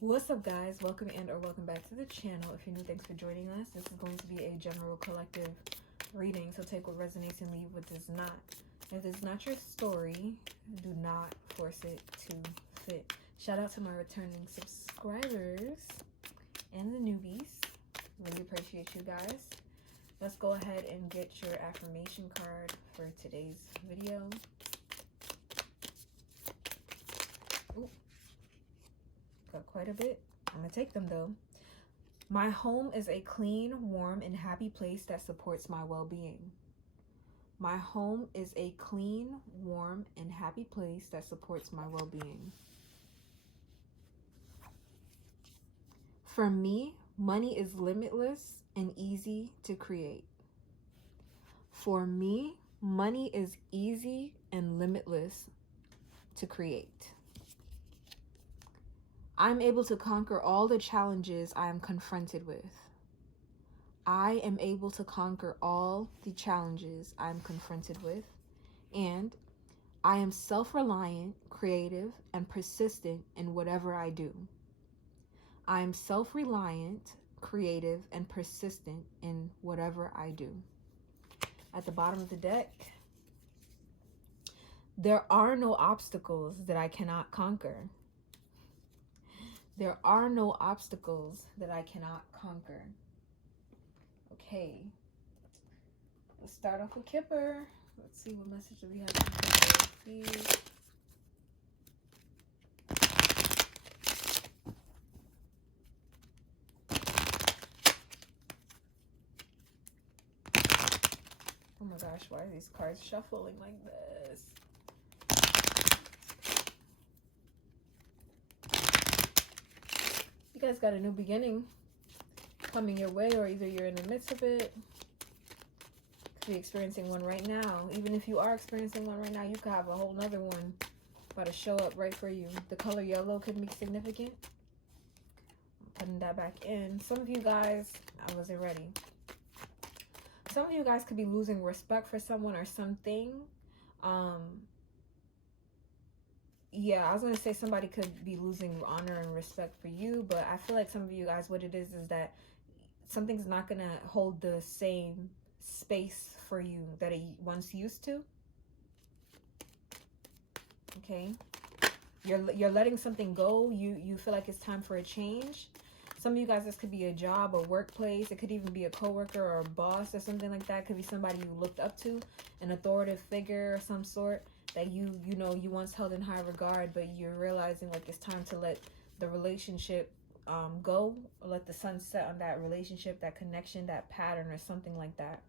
What's up, guys? Welcome or welcome back to the channel. If you're new, thanks for joining us. This is going to be a general collective reading, so take what resonates and leave what does not. If it's not your story, do not force it to fit. Shout out to my returning subscribers and the newbies. Really appreciate you guys. Let's go ahead and get your affirmation card for today's video. Ooh. Got quite a bit. I'm gonna take them though. My home is a clean, warm, and happy place that supports my well-being. My home is a clean, warm, and happy place that supports my well-being. For me, money is limitless and easy to create. For me, money is easy and limitless to create. I'm able to conquer all the challenges I am confronted with. I am able to conquer all the challenges I am confronted with. And I am self-reliant, creative, and persistent in whatever I do. I am self-reliant, creative, and persistent in whatever I do. At the bottom of the deck, there are no obstacles that I cannot conquer. There are no obstacles that I cannot conquer. Okay, let's start off with Kipper. Let's see what message we have from Kipper, please. Oh my gosh, why are these cards shuffling like this? You guys got a new beginning coming your way, or either you're in the midst of it. Could be experiencing one right now. Even if you are experiencing one right now, you could have a whole nother one about to show up right for you. The color yellow could be significant. I'm putting that back in. Some of you guys, I wasn't ready. Some of you guys could be losing respect for someone or something. Yeah, I was going to say somebody could be losing honor and respect for you, but I feel like some of you guys, what it is that something's not going to hold the same space for you that it once used to. Okay? You're letting something go. You feel like it's time for a change. Some of you guys, this could be a job, a workplace. It could even be a coworker or a boss or something like that. It could be somebody you looked up to, an authoritative figure of some sort that you once held in high regard, but you're realizing like it's time to let the relationship go, or let the sun set on that relationship, that connection, that pattern, or something like that.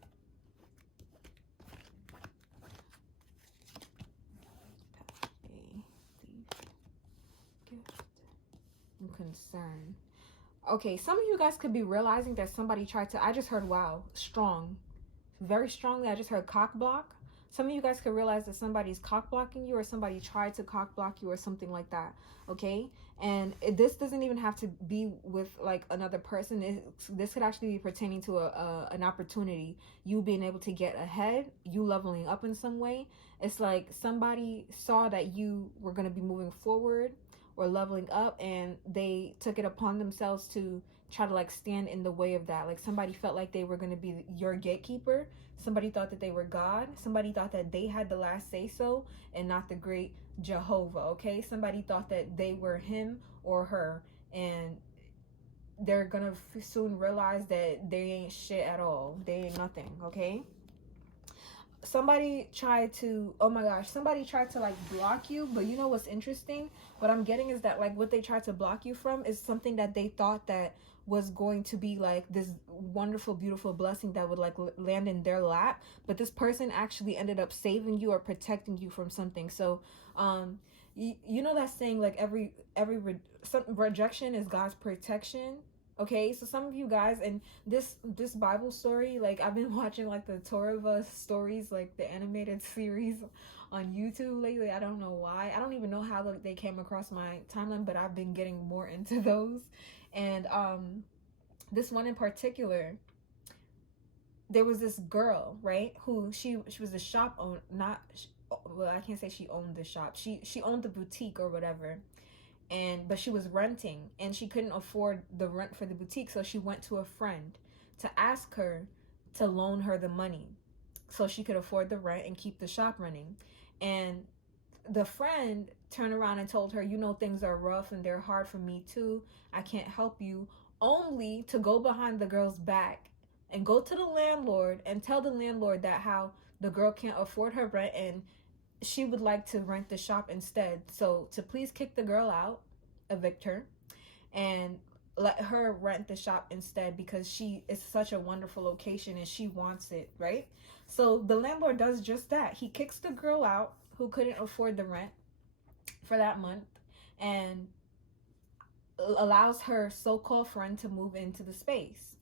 Concern. Okay, some of you guys could be realizing that somebody tried to, I just heard wow, strong, very strongly. I just heard cock block. Some of you guys could realize that somebody's cock blocking you, or somebody tried to cock block you, or something like that. Okay, and this doesn't even have to be with like another person. This could actually be pertaining to an opportunity, you being able to get ahead, you leveling up in some way. It's like somebody saw that you were going to be moving forward or leveling up, and they took it upon themselves to try to like stand in the way of that. Like somebody felt like they were going to be your gatekeeper. Somebody thought that they were God. Somebody thought that they had the last say so and not the great Jehovah. Okay, somebody thought that they were him or her, and they're gonna soon realize that they ain't shit at all. They ain't nothing. Okay, somebody tried to, oh my gosh, somebody tried to like block you, but you know what's interesting? What I'm getting is that like what they tried to block you from is something that they thought that was going to be like this wonderful, beautiful blessing that would like land in their lap, but this person actually ended up saving you or protecting you from something. So you know that saying, like every rejection is God's protection. Okay, so some of you guys, and this Bible story, like I've been watching like the Torah stories, like the animated series on YouTube lately. I don't know why. I don't even know how they came across my timeline, but I've been getting more into those. And this one in particular, there was this girl, right, who she was a shop owner, not, well, I can't say she owned the shop. She owned the boutique or whatever. but she was renting and she couldn't afford the rent for the boutique, so she went to a friend to ask her to loan her the money so she could afford the rent and keep the shop running. And the friend turned around and told her, you know, things are rough and they're hard for me too, I can't help you, only to go behind the girl's back and go to the landlord and tell the landlord that how the girl can't afford her rent and she would like to rent the shop instead. So to please kick the girl out, evict her, and let her rent the shop instead because she is such a wonderful location and she wants it, right? So the landlord does just that. He kicks the girl out who couldn't afford the rent for that month and allows her so-called friend to move into the space,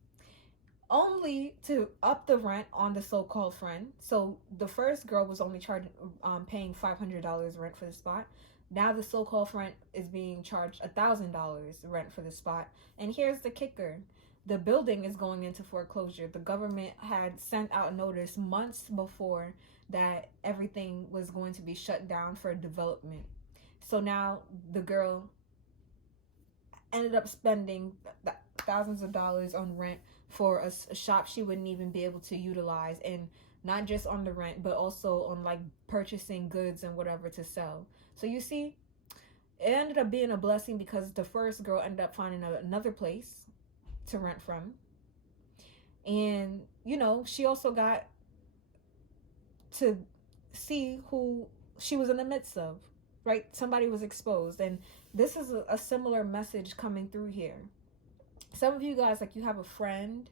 only to up the rent on the so-called friend. So the first girl was only charging paying $500 rent for the spot. Now the so-called friend is being charged $1,000 rent for the spot. And here's the kicker: the building is going into foreclosure. The government had sent out notice months before that everything was going to be shut down for development. So now the girl ended up spending thousands of dollars on rent for a shop she wouldn't even be able to utilize, and not just on the rent but also on like purchasing goods and whatever to sell. So you see, it ended up being a blessing because the first girl ended up finding another place to rent from, and you know, she also got to see who she was in the midst of, right? Somebody was exposed. And this is a similar message coming through here. Some of you guys, like, you have a friend,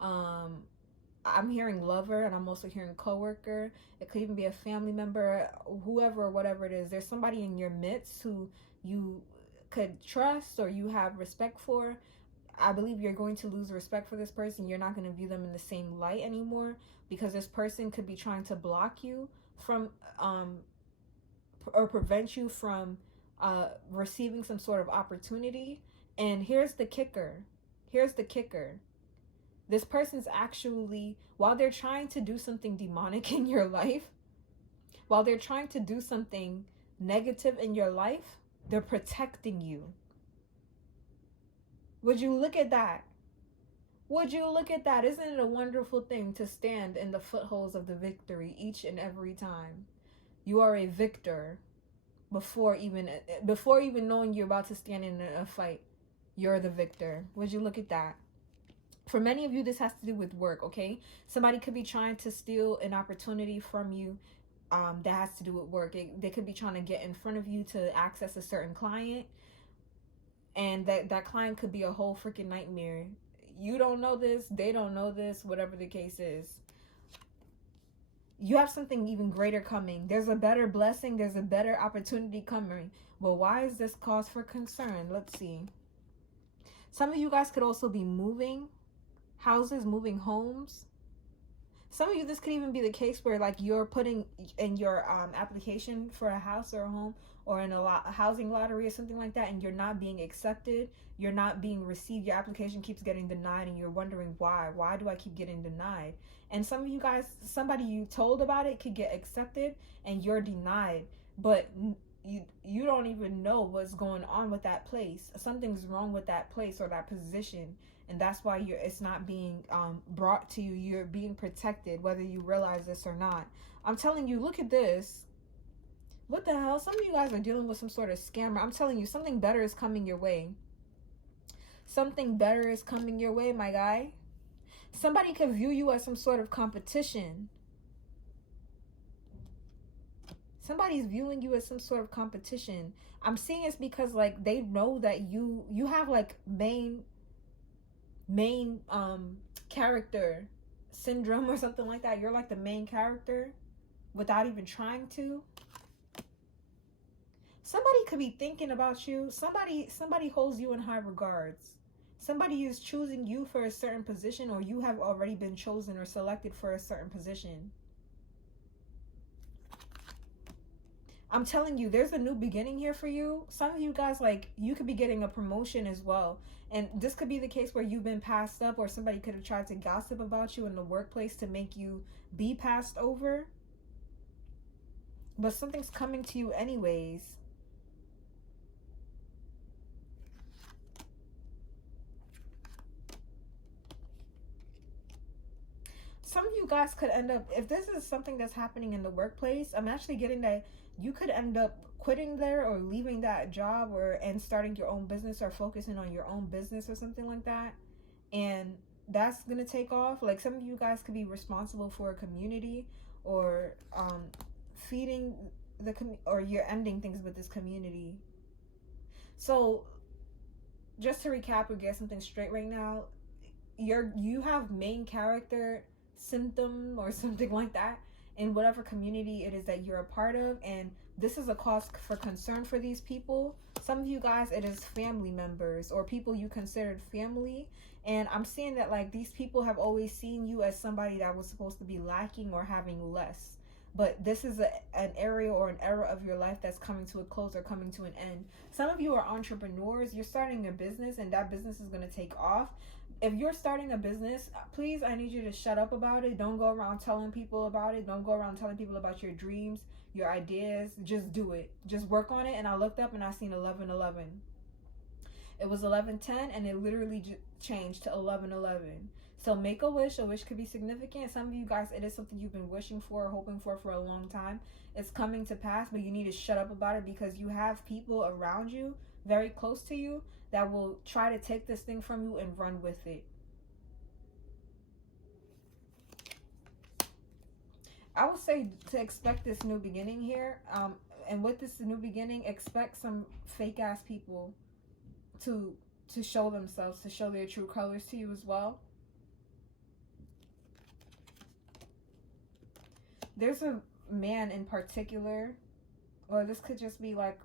I'm hearing lover, and I'm also hearing coworker. It could even be a family member, whoever, whatever it is. There's somebody in your midst who you could trust or you have respect for. I believe you're going to lose respect for this person. You're not going to view them in the same light anymore because this person could be trying to block you from or prevent you from receiving some sort of opportunity. And here's the kicker. This person's actually, while they're trying to do something demonic in your life, while they're trying to do something negative in your life, they're protecting you. Would you look at that? Isn't it a wonderful thing to stand in the footholds of the victory each and every time? You are a victor before even knowing you're about to stand in a fight. You're the victor. Would you look at that? For many of you, this has to do with work, okay? Somebody could be trying to steal an opportunity from you that has to do with work. They could be trying to get in front of you to access a certain client, and that client could be a whole freaking nightmare. You don't know this, they don't know this, whatever the case is. You have something even greater coming. There's a better blessing, there's a better opportunity coming. But why is this cause for concern? Let's see. Some of you guys could also be moving houses, moving homes. Some of you, this could even be the case where like you're putting in your application for a house or a home or in a housing lottery or something like that, and you're not being accepted, you're not being received, your application keeps getting denied, and you're wondering why do I keep getting denied? And some of you guys, somebody you told about it could get accepted and you're denied, but you don't even know what's going on with that place. Something's wrong with that place or that position, and that's why it's not being brought to you. You're being protected whether you realize this or not. I'm telling you, look at this. What the hell? Some of you guys are dealing with some sort of scammer. I'm telling you, something better is coming your way. Something better is coming your way, my guy. Somebody could view you as some sort of competition. Somebody's viewing you as some sort of competition. I'm seeing it's because like they know that you have like main character syndrome or something like that. You're like the main character without even trying to. Somebody could be thinking about you. Somebody holds you in high regards. Somebody is choosing you for a certain position, or you have already been chosen or selected for a certain position. I'm telling you, there's a new beginning here for you. Some of you guys, like, you could be getting a promotion as well. And this could be the case where you've been passed up, or somebody could have tried to gossip about you in the workplace to make you be passed over. But something's coming to you anyways. some of you guys could end up, if this is something that's happening in the workplace, I'm actually getting that you could end up quitting there or leaving that job and starting your own business or focusing on your own business or something like that. And that's gonna take off. Like some of you guys could be responsible for a community or feeding or you're ending things with this community. So just to recap or get something straight right now, you have main character symptom or something like that in whatever community it is that you're a part of, and this is a cause for concern for these people. Some of you guys, it is family members or people you considered family, and I'm seeing that like these people have always seen you as somebody that was supposed to be lacking or having less, but this is an area or an era of your life that's coming to a close or coming to an end. Some of you are entrepreneurs. You're starting a business and that business is going to take off. If you're starting a business, please, I need you to shut up about it. Don't go around telling people about it. Don't go around telling people about your dreams, your ideas. Just do it. Just work on it. And I looked up and I seen 11:11. It was 11:10 and it literally changed to 11:11. So make a wish. A wish could be significant. Some of you guys, it is something you've been wishing for, hoping for a long time. It's coming to pass, but you need to shut up about it because you have people around you, very close to you, that will try to take this thing from you and run with it. I would say to expect this new beginning here. And with this new beginning, expect some fake ass people to show themselves, to show their true colors to you as well. There's a man in particular, or this could just be like,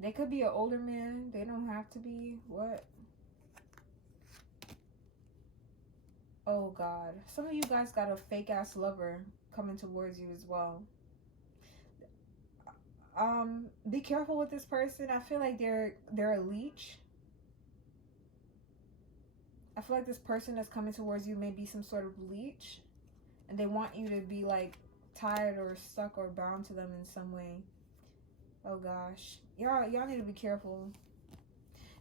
they could be an older man. They don't have to be. What? Oh, God. Some of you guys got a fake-ass lover coming towards you as well. Be careful with this person. I feel like they're a leech. I feel like this person that's coming towards you may be some sort of leech. And they want you to be, like, tied or stuck or bound to them in some way. Oh, gosh. Y'all need to be careful.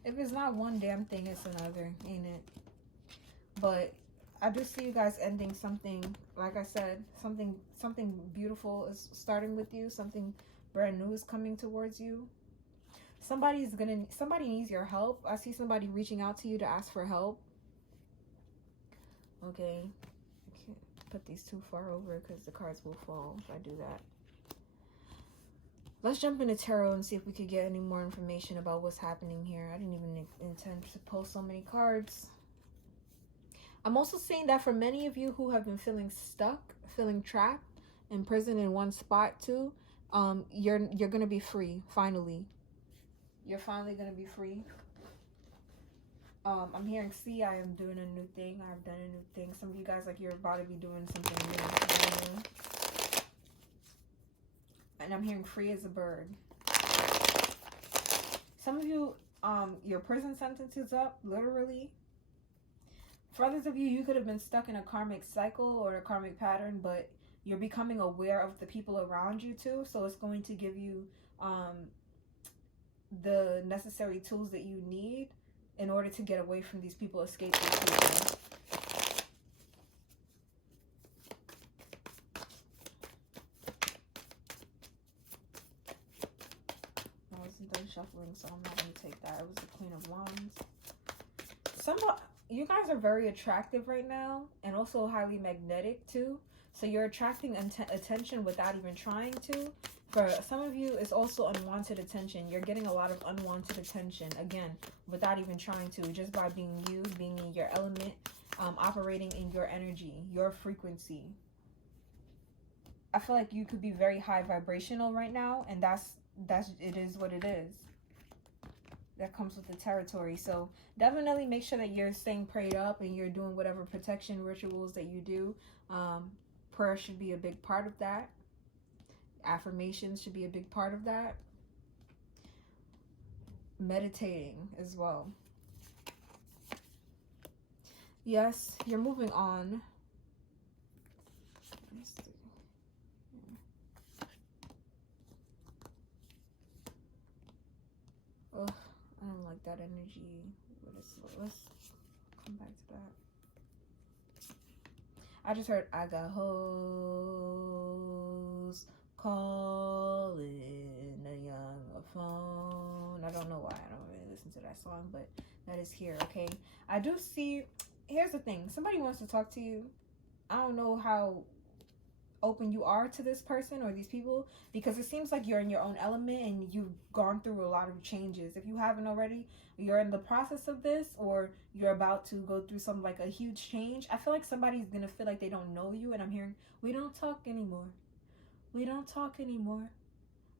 If it's not one damn thing, it's another, ain't it? But I do see you guys ending something. Like I said, something beautiful is starting with you. Something brand new is coming towards you. Somebody needs your help. I see somebody reaching out to you to ask for help. Okay. I can't put these too far over because the cards will fall if I do that. Let's jump into tarot and see if we could get any more information about what's happening here. I didn't even intend to post so many cards. I'm also seeing that for many of you who have been feeling stuck, feeling trapped, imprisoned in one spot too, you're going to be free, finally. You're finally going to be free. I'm hearing, see, I am doing a new thing. I've done a new thing. Some of you guys, like, you're about to be doing something new. And I'm hearing free as a bird. Some of you, your prison sentence is up, literally. For others of you, you could have been stuck in a karmic cycle or a karmic pattern, but you're becoming aware of the people around you too. So it's going to give you the necessary tools that you need in order to get away from these people, escape these people. I wasn't done shuffling, so I'm not going to take that. It was the Queen of Wands. You guys are very attractive right now and also highly magnetic too. So you're attracting attention without even trying to. For some of you, it's also unwanted attention. You're getting a lot of unwanted attention, again, without even trying to, just by being you, being in your element, operating in your energy, your frequency. I feel like you could be very high vibrational right now, and it is what it is. That comes with the territory. So definitely make sure that you're staying prayed up and you're doing whatever protection rituals that you do. Prayer should be a big part of that. Affirmations should be a big part of that. Meditating as well. Yes, you're moving on. Oh, I don't like that energy. Let's come back to that. I just heard I got hoes calling a young phone. I don't know why I don't really listen to that song, but that is here, okay? I do see, here's the thing. Somebody wants to talk to you. I don't know how open you are to this person or these people, because it seems like you're in your own element and you've gone through a lot of changes. If you haven't already, you're in the process of this, or you're about to go through some like a huge change. I feel like somebody's gonna feel like they don't know you, and I'm hearing, we don't talk anymore. We don't talk anymore.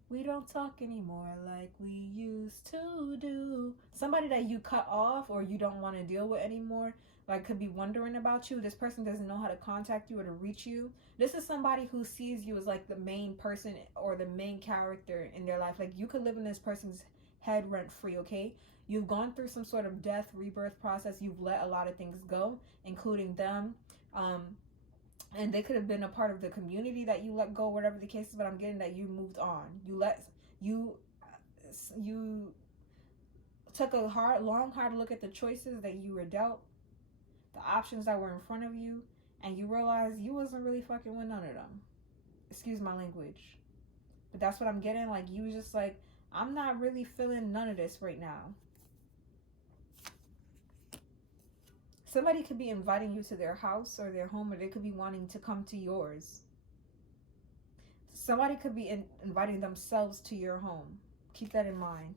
We don't talk anymore like we used to do. Somebody that you cut off or you don't want to deal with anymore, like, could be wondering about you. This person doesn't know how to contact you or to reach you. This is somebody who sees you as like the main person or the main character in their life. Like, you could live in this person's head rent free, okay? You've gone through some sort of death, rebirth process. You've let a lot of things go, including them. And they could have been a part of the community that you let go, whatever the case is, but I'm getting that you moved on. You took a long, hard look at the choices that you were dealt, the options that were in front of you, and you realized you wasn't really fucking with none of them. Excuse my language. But that's what I'm getting. Like, you was just like, I'm not really feeling none of this right now. Somebody could be inviting you to their house or their home, or they could be wanting to come to yours. Somebody could be inviting themselves to your home. Keep that in mind.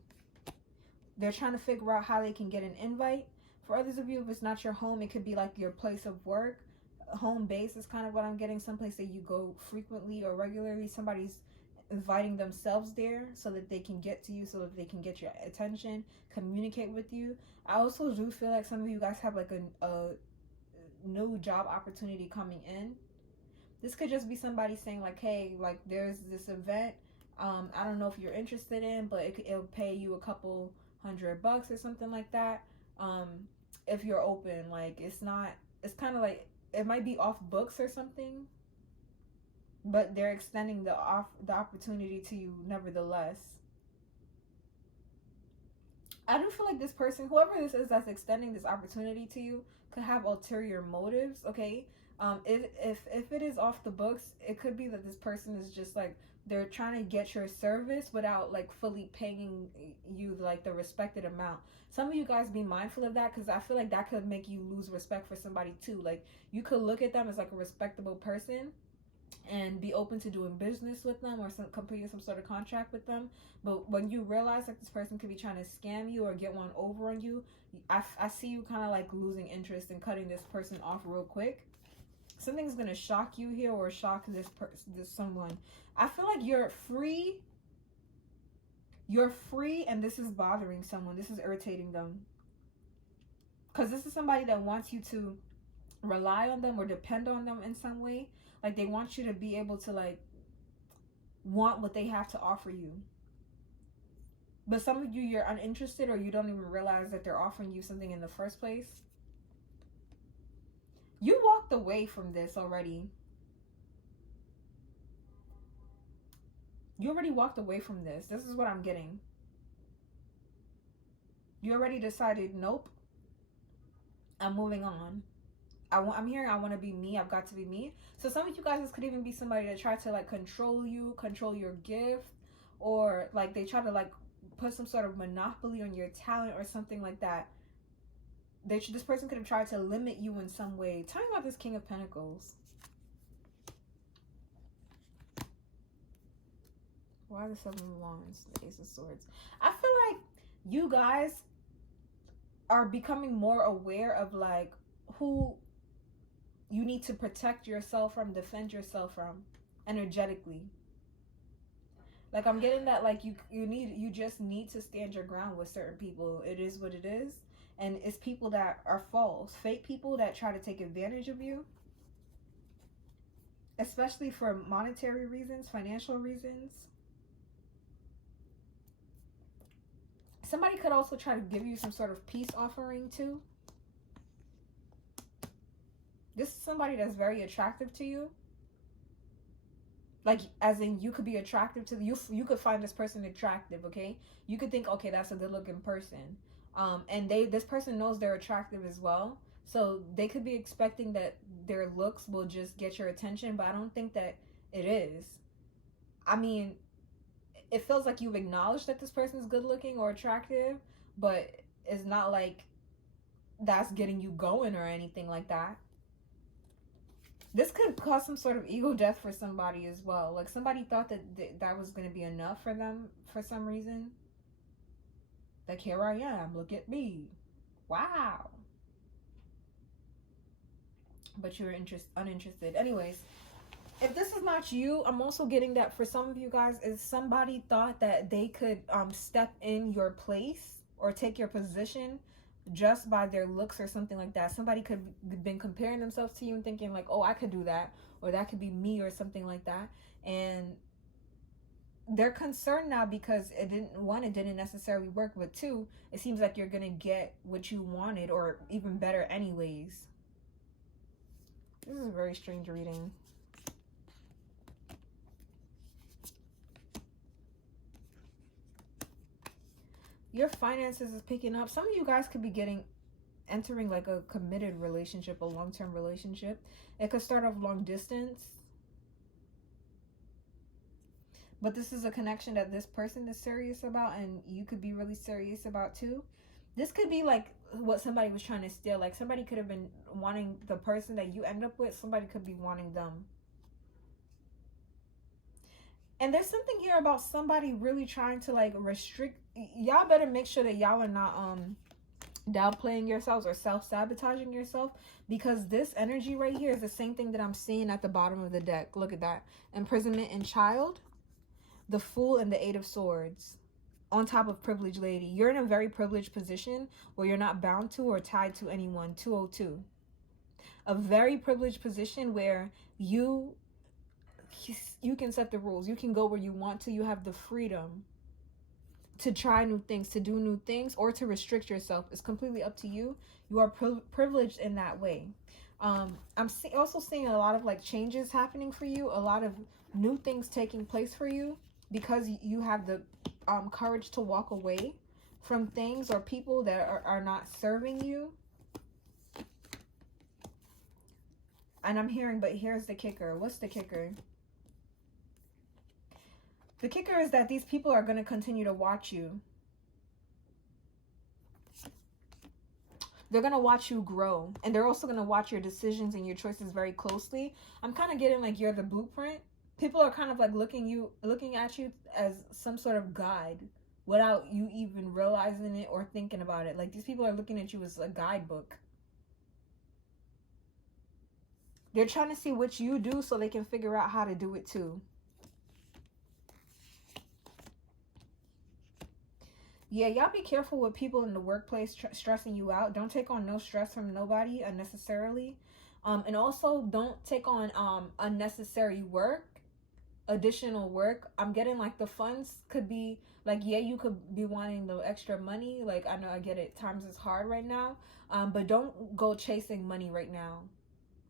They're trying to figure out how they can get an invite. For others of you, if it's not your home, it could be like your place of work. Home base is kind of what I'm getting. Someplace that you go frequently or regularly. Somebody's inviting themselves there so that they can get to you, so that they can get your attention, communicate with you. I also do feel like some of you guys have like a new job opportunity coming in. This could just be somebody saying like, hey, like, there's this event, I don't know if you're interested in, but it'll pay you a couple $100 or something like that, if you're open. Like, it's kind of like, it might be off books or something, but they're extending the opportunity to you nevertheless. I do feel like this person, whoever this is that's extending this opportunity to you, could have ulterior motives, okay? If it is off the books, it could be that this person is just like, they're trying to get your service without like fully paying you like the respected amount. Some of you guys be mindful of that, because I feel like that could make you lose respect for somebody too. Like, you could look at them as like a respectable person and be open to doing business with them or completing some sort of contract with them, but when you realize that this person could be trying to scam you or get one over on you, I see you kind of like losing interest and cutting this person off real quick. Something's gonna shock you here, or shock this someone. I feel like you're free, and this is bothering someone. This is irritating them, because this is somebody that wants you to rely on them or depend on them in some way. Like, they want you to be able to like want what they have to offer you. But some of you, you're uninterested, or you don't even realize that they're offering you something in the first place. You walked away from this already. You already walked away from this. This is what I'm getting. You already decided, nope, I'm moving on. I'm hearing I want to be me. I've got to be me. So some of you guys, this could even be somebody that tried to like control you, control your gift, or like they try to like put some sort of monopoly on your talent or something like that. This person could have tried to limit you in some way. Tell me about this King of Pentacles. Why the Seven of Wands, the Ace of Swords? I feel like you guys are becoming more aware of like who you need to protect yourself from, defend yourself from, energetically. Like, I'm getting that like you just need to stand your ground with certain people. It is what it is. And it's people that are false, fake people that try to take advantage of you, especially for monetary reasons, financial reasons. Somebody could also try to give you some sort of peace offering too. This is somebody that's very attractive to you. Like, as in, you could be attractive to you could find this person attractive, okay? You could think, okay, that's a good looking person. And this person knows they're attractive as well. So they could be expecting that their looks will just get your attention, but I don't think that it is. I mean, it feels like you've acknowledged that this person is good looking or attractive, but it's not like that's getting you going or anything like that. This could cause some sort of ego death for somebody as well. Like somebody thought that that was going to be enough for them for some reason. Like, here I am, look at me. Wow. But you're uninterested. Anyways, if this is not you, I'm also getting that for some of you guys is somebody thought that they could step in your place or take your position just by their looks or something like that. Somebody could have been comparing themselves to you and thinking like, oh, I could do that, or that could be me or something like that. And they're concerned now because it didn't necessarily work, but two, it seems like you're gonna get what you wanted or even better anyways. This is a very strange reading. Your finances is picking up. Some of you guys could be entering like a committed relationship, a long-term relationship. It could start off long distance, but this is a connection that this person is serious about and you could be really serious about too. This could be like what somebody was trying to steal. Like somebody could have been wanting the person that you end up with. Somebody could be wanting them. And there's something here about somebody really trying to like restrict. Y'all better make sure that y'all are not downplaying yourselves or self-sabotaging yourself, because this energy right here is the same thing that I'm seeing at the bottom of the deck. Look at that. Imprisonment and child, the Fool, and the Eight of Swords. On top of privileged lady. You're in a very privileged position where you're not bound to or tied to anyone. 202. A very privileged position where you can set the rules. You can go where you want to. You have the freedom to try new things, to do new things, or to restrict yourself. It's completely up to you. You are privileged in that way. I'm also seeing a lot of like changes happening for you, a lot of new things taking place for you, because you have the courage to walk away from things or people that are not serving you. And I'm hearing, but here's the kicker. What's the kicker? The kicker is that these people are going to continue to watch you. They're going to watch you grow. And they're also going to watch your decisions and your choices very closely. I'm kind of getting like you're the blueprint. People are kind of like looking at you as some sort of guide without you even realizing it or thinking about it. Like these people are looking at you as a guidebook. They're trying to see what you do so they can figure out how to do it too. Yeah, y'all be careful with people in the workplace stressing you out. Don't take on no stress from nobody unnecessarily. And also don't take on unnecessary work, additional work. I'm getting like the funds could be like, yeah, you could be wanting the extra money. Like, I know I get it. Times is hard right now. But don't go chasing money right now.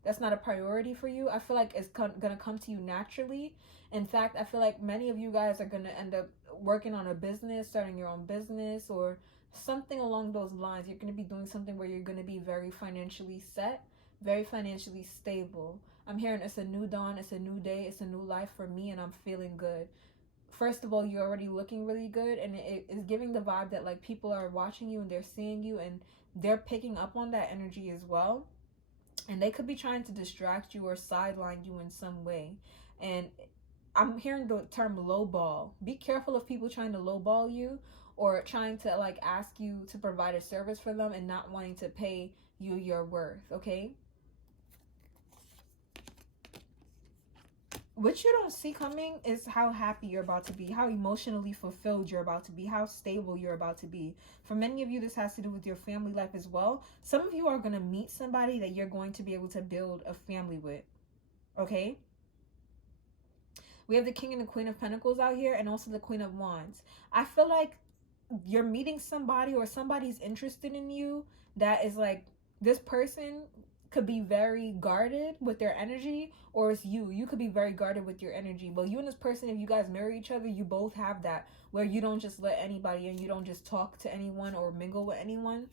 That's not a priority for you. I feel like it's going to come to you naturally. In fact, I feel like many of you guys are going to end up working on a business, starting your own business or something along those lines. You're going to be doing something where you're going to be very financially set, very financially stable. I'm hearing it's a new dawn, it's a new day, it's a new life for me, and I'm feeling good. First of all, you're already looking really good, and it is giving the vibe that like people are watching you and they're seeing you and they're picking up on that energy as well. And they could be trying to distract you or sideline you in some way. And I'm hearing the term lowball. Be careful of people trying to lowball you or trying to like ask you to provide a service for them and not wanting to pay you your worth, okay? What you don't see coming is how happy you're about to be, how emotionally fulfilled you're about to be, how stable you're about to be. For many of you, this has to do with your family life as well. Some of you are going to meet somebody that you're going to be able to build a family with, okay? We have the King and the Queen of Pentacles out here and also the Queen of Wands. I feel like you're meeting somebody or somebody's interested in you that is like, this person could be very guarded with their energy, or it's you could be very guarded with your energy. But you and this person, if you guys marry each other, you both have that where you don't just let anybody in, you don't just talk to anyone or mingle with anyone,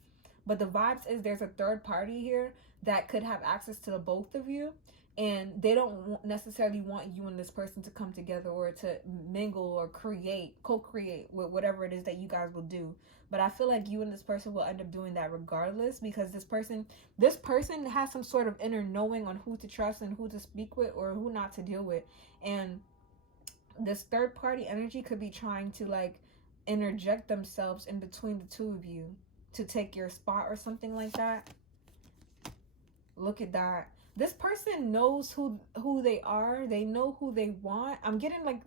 But the vibes is there's a third party here that could have access to the both of you, and they don't necessarily want you and this person to come together or to mingle or co-create with whatever it is that you guys will do. But I feel like you and this person will end up doing that regardless, because this person has some sort of inner knowing on who to trust and who to speak with or who not to deal with. And this third party energy could be trying to like interject themselves in between the two of you to take your spot or something like that. Look at that. This person knows who they are. They know who they want. I'm getting like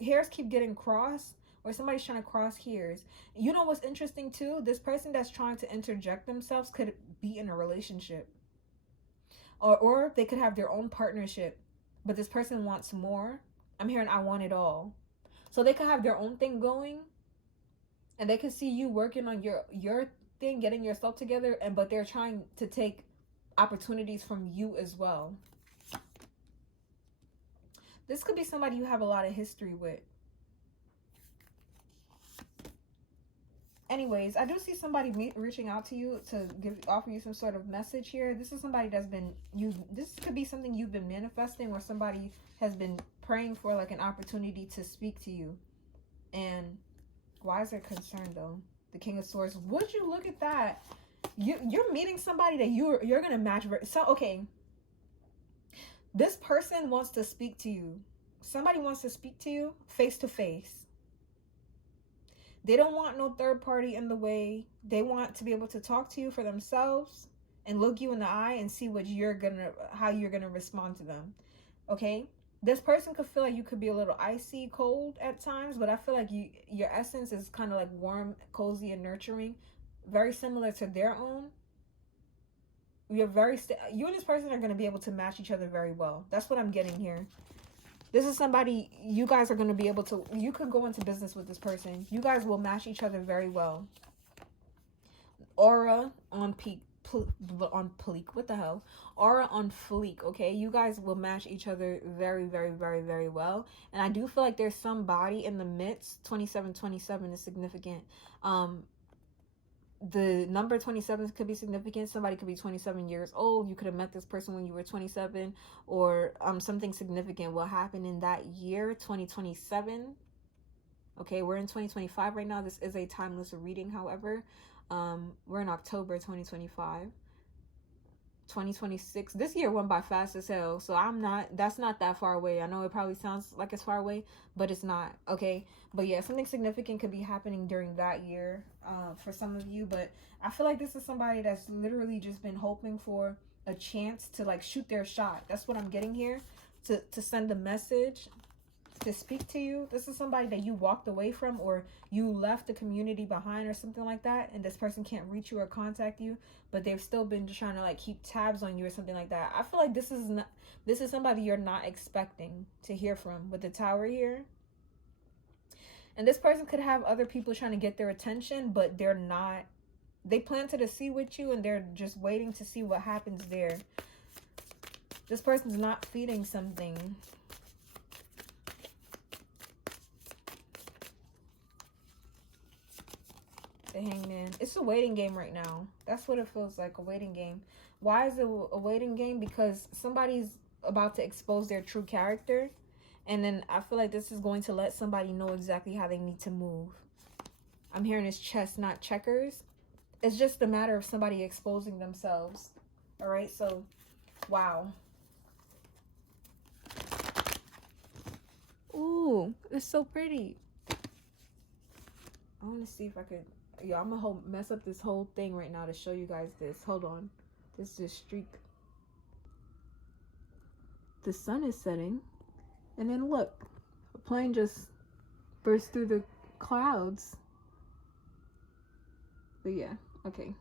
hairs keep getting crossed, or somebody's trying to cross hairs. You know what's interesting too? This person that's trying to interject themselves could be in a relationship, or they could have their own partnership, but this person wants more. I'm hearing I want it all. So they could have their own thing going, and they could see you working on your thing, getting yourself together, but they're trying to take opportunities from you as well. This could be somebody you have a lot of history with. Anyways, I do see somebody reaching out to you to offer you some sort of message here. This is somebody that's been this could be something you've been manifesting, or somebody has been praying for like an opportunity to speak to you. And why is there concern though? The King of Swords. Would you look at that? You're meeting somebody that you're gonna match. So okay, this person wants to speak to you. Somebody wants to speak to you face to face. They don't want no third party in the way. They want to be able to talk to you for themselves and look you in the eye and see how you're gonna respond to them. Okay? This person could feel like you could be a little icy cold at times, but I feel like your essence is kind of like warm, cozy, and nurturing, very similar to their own. You and this person are going to be able to match each other very well. That's what I'm getting here. This is somebody you guys are going to be able to, you could go into business with this person. You guys will match each other very well. Aura on peak. What the hell? Aura on fleek. Okay, you guys will match each other very, very, very, very well. And I do feel like there's somebody in the midst. 2727 is significant. The number 27 could be significant. Somebody could be 27 years old. You could have met this person when you were 27, or something significant will happen in that year, 2027. Okay, we're in 2025 right now. This is a timeless reading, however. We're in October 2025. 2026. This year went by fast as hell, so that's not that far away. I know it probably sounds like it's far away, but it's not. Okay, but yeah, something significant could be happening during that year for some of you. But I feel like this is somebody that's literally just been hoping for a chance to like shoot their shot. That's what I'm getting here, to send a message, to speak to you. This is somebody that you walked away from, or you left the community behind or something like that, and this person can't reach you or contact you, but they've still been just trying to like keep tabs on you or something like that. I feel like this is somebody you're not expecting to hear from with the Tower here. And this person could have other people trying to get their attention, but they're not. They planted a seed with you and they're just waiting to see what happens there. This person's not feeding something. The Hangman. It's a waiting game right now. That's what it feels like, a waiting game. Why is it a waiting game? Because somebody's about to expose their true character. And then I feel like this is going to let somebody know exactly how they need to move. I'm hearing it's chess, not checkers. It's just a matter of somebody exposing themselves. All right, so, wow. Ooh, it's so pretty. I want to see if I could... Yo, I'm gonna mess up this whole thing right now to show you guys this. Hold on. This is streak. The sun is setting. And then look. A plane just burst through the clouds. But yeah, okay.